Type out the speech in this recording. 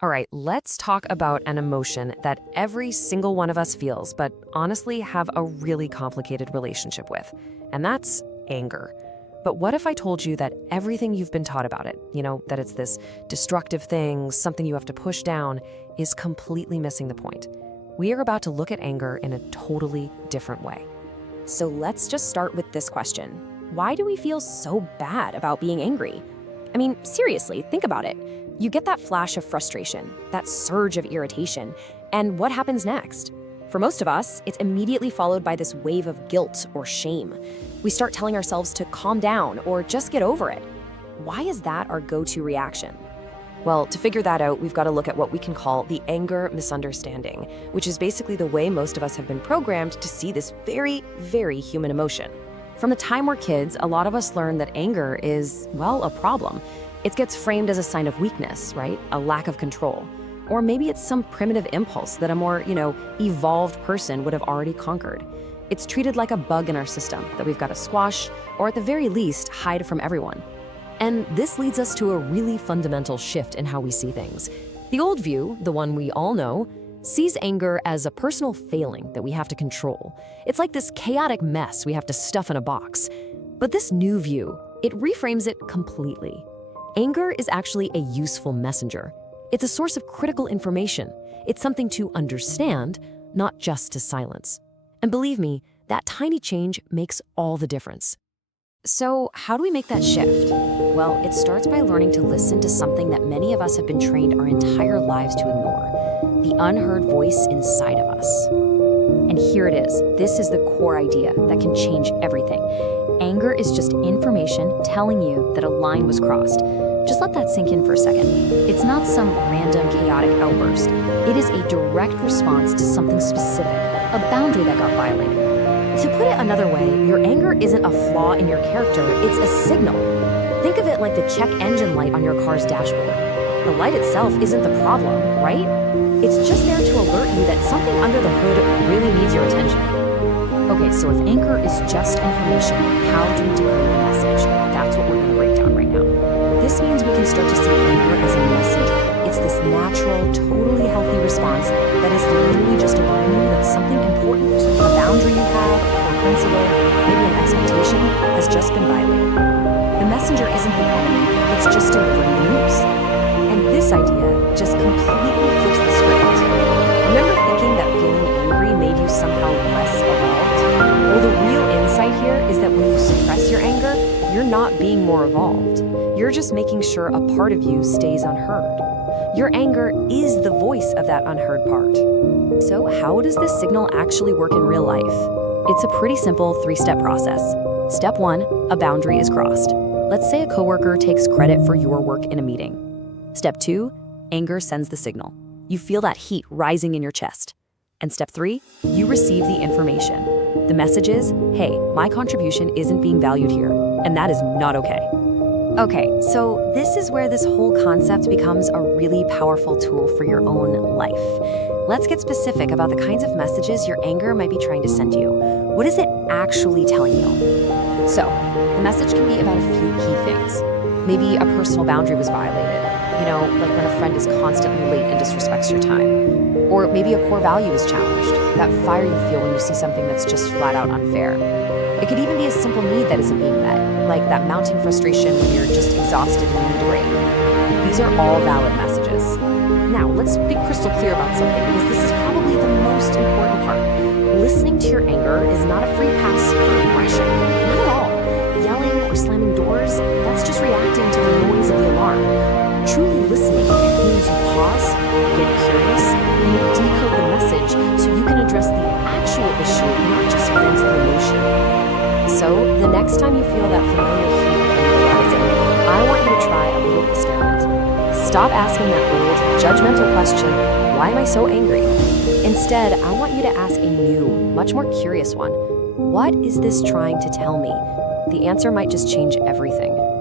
All right, let's talk about an emotion that every single one of us feels, but honestly have a really complicated relationship with, and that's anger. But what if I told you that everything you've been taught about it, that it's this destructive thing, something you have to push down, is completely missing the point? We are about to look at anger in a totally different way. So let's just start with this question. Why do we feel so bad about being angry? I mean, seriously, think about it. You get that flash of frustration, that surge of irritation, and what happens next? For most of us, it's immediately followed by this wave of guilt or shame. We start telling ourselves to calm down or just get over it. Why is that our go-to reaction? Well, to figure that out, we've got to look at what we can call the anger misunderstanding, which is basically the way most of us have been programmed to see this very, very human emotion. From the time we're kids, a lot of us learn that anger is, well, a problem. It gets framed as a sign of weakness, right? A lack of control. Or maybe it's some primitive impulse that a more, evolved person would have already conquered. It's treated like a bug in our system that we've got to squash, or at the very least, hide from everyone. And this leads us to a really fundamental shift in how we see things. The old view, the one we all know, sees anger as a personal failing that we have to control. It's like this chaotic mess we have to stuff in a box. But this new view, it reframes it completely. Anger is actually a useful messenger. It's a source of critical information. It's something to understand, not just to silence. And believe me, that tiny change makes all the difference. So how do we make that shift? Well, it starts by learning to listen to something that many of us have been trained our entire lives to ignore, the unheard voice inside of us. And here it is. This is the core idea that can change everything. Anger is just information telling you that a line was crossed. Just let that sink in for a second. It's not some random chaotic outburst. It is a direct response to something specific, a boundary that got violated. To put it another way, your anger isn't a flaw in your character, it's a signal. Think of it like the check engine light on your car's dashboard. The light itself isn't the problem, right? It's just there to alert you that something under the hood really needs your attention. Okay, so if anger is just information, how do we decode the message? That's what we're going to break down right now. This means we can start to see anger as a messenger. It's this natural, totally healthy response that is literally just alerting you that something important, a boundary you have, or a principle, maybe an expectation, has just been violated. The messenger isn't the enemy, it's just delivering the news. And this idea just completely flips the script. Remember thinking that feeling angry made you somehow less evolved? Well, the real insight here is that when you suppress your anger, you're not being more evolved. You're just making sure a part of you stays unheard. Your anger is the voice of that unheard part. So how does this signal actually work in real life? It's a pretty simple 3-step process. Step 1, a boundary is crossed. Let's say a coworker takes credit for your work in a meeting. Step 2, anger sends the signal. You feel that heat rising in your chest. And step 3, you receive the information. The message is, hey, my contribution isn't being valued here, and that is not okay. Okay, so this is where this whole concept becomes a really powerful tool for your own life. Let's get specific about the kinds of messages your anger might be trying to send you. What is it actually telling you? So, the message can be about a few key things. Maybe a personal boundary was violated, like when a friend is constantly late and disrespects your time. Or maybe a core value is challenged, that fire you feel when you see something that's just flat out unfair. It could even be a simple need that isn't being met, like that mounting frustration when you're just exhausted and you need a break. These are all valid messages. Now, let's be crystal clear about something, because this is probably the most important part. Listening to your anger is not a free pass for aggression. Not at all. Yelling or slamming doors, that's just reacting to the noise of the alarm. Truly listening means you pause, get curious, and you decode the message so you can address the actual issue, not just fix the emotion. So, the next time you feel that familiar heat rising, I want you to try a little experiment. Stop asking that old, judgmental question, why am I so angry? Instead, I want you to ask a new, much more curious one. What is this trying to tell me? The answer might just change everything.